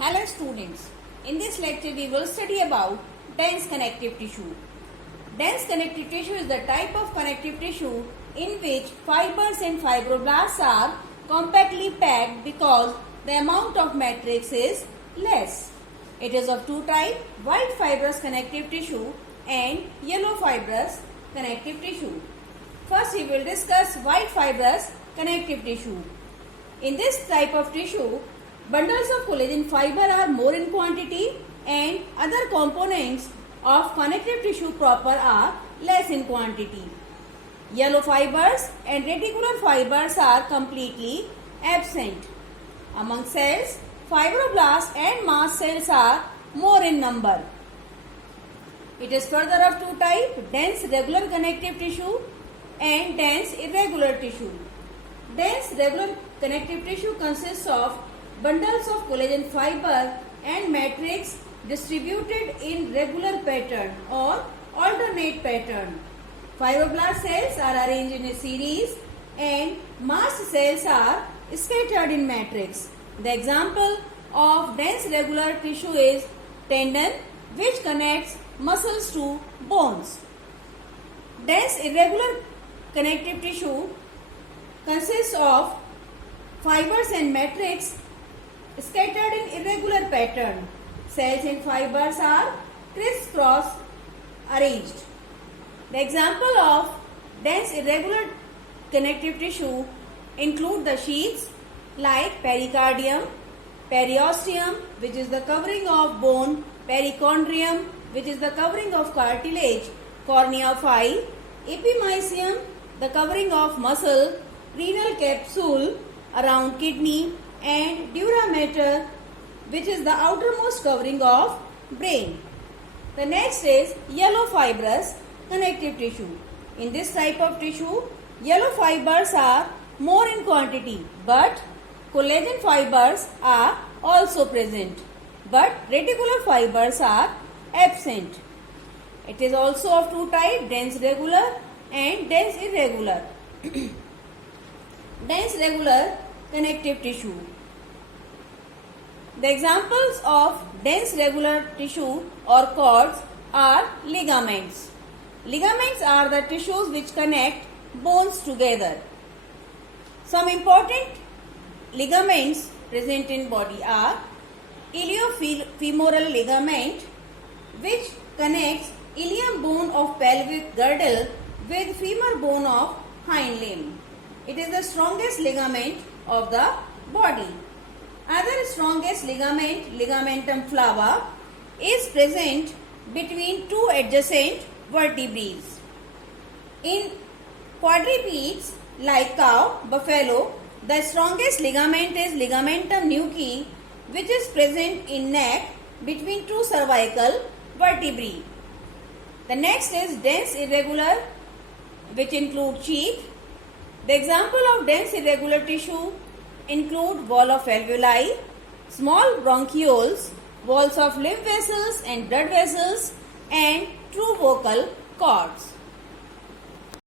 Hello students, in this lecture we will study about dense connective tissue. Dense connective tissue is the type of connective tissue in which fibers and fibroblasts are compactly packed because the amount of matrix is less. It is of two types, white fibrous connective tissue and yellow fibrous connective tissue. First we will discuss white fibrous connective tissue. In this type of tissue, bundles of collagen fiber are more in quantity and other components of connective tissue proper are less in quantity. Yellow fibers and reticular fibers are completely absent. Among cells, fibroblasts and mast cells are more in number. It is further of two types, dense regular connective tissue and dense irregular tissue. Dense regular connective tissue consists of bundles of collagen fiber and matrix distributed in regular pattern or alternate pattern. Fibroblast cells are arranged in a series and mast cells are scattered in matrix. The example of dense regular tissue is tendon, which connects muscles to bones. Dense irregular connective tissue consists of fibers and matrix scattered in irregular pattern. Cells and fibers are crisscross arranged. The example of dense irregular connective tissue include the sheaths like pericardium, periosteum, which is the covering of bone, perichondrium, which is the covering of cartilage, cornea of eye, epimysium, the covering of muscle, renal capsule around kidney, and dura mater, which is the outermost covering of brain. The next is yellow fibrous connective tissue. In this type of tissue, yellow fibers are more in quantity, but collagen fibers are also present, but reticular fibers are absent. It is also of two types, dense regular and dense irregular. Dense regular connective tissue. The examples of dense regular tissue or cords are ligaments. Ligaments are the tissues which connect bones together. Some important ligaments present in body are iliofemoral ligament, which connects ilium bone of pelvic girdle with femur bone of hind limb. It is the strongest ligament of the body. Other strongest ligament, ligamentum flava, is present between two adjacent vertebrae. In quadrupeds like cow, buffalo, the strongest ligament is ligamentum nuchae, which is present in neck between two cervical vertebrae. The next is dense irregular, which include sheath. The example of dense irregular tissue include wall of alveoli, small bronchioles, walls of lymph vessels and blood vessels, and true vocal cords.